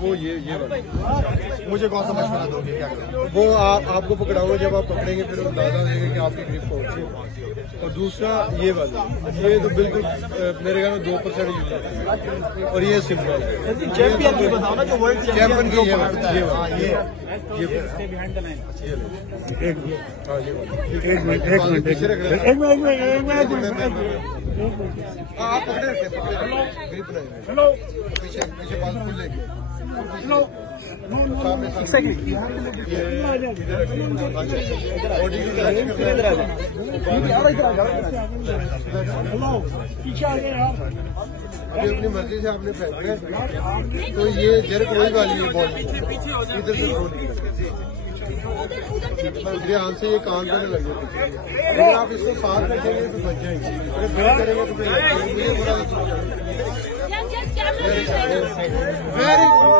वो ये मुझे कौन सा मशवरा दोगे क्या करें? वो आपको पकड़ाऊंगा, जब आप पकड़ेंगे फिर अंदाजा देंगे कि आपकी ग्रिप कौन सी है। और दूसरा ये वाला, ये तो बिल्कुल मेरे ख्याल में 2% यूज है और ये सिंपल है। चैंपियन की बताओ ना, जो वर्ल्ड चैंपियन की ये आप पकड़े रखे ग्रिप हेलो पीछे बाल खुल लेंगे। हेलो पीछे आ गए यार, अभी अपनी मर्जी से आपने फेंका तो ये जर्क वही वाली है बॉडी इधर से ध्यान से ये कान करने लगे। अगर आप इसको साथ रखेंगे तो बच जाएंगे, अगर ब्रेक करेंगे तो फिर वेरी गुड।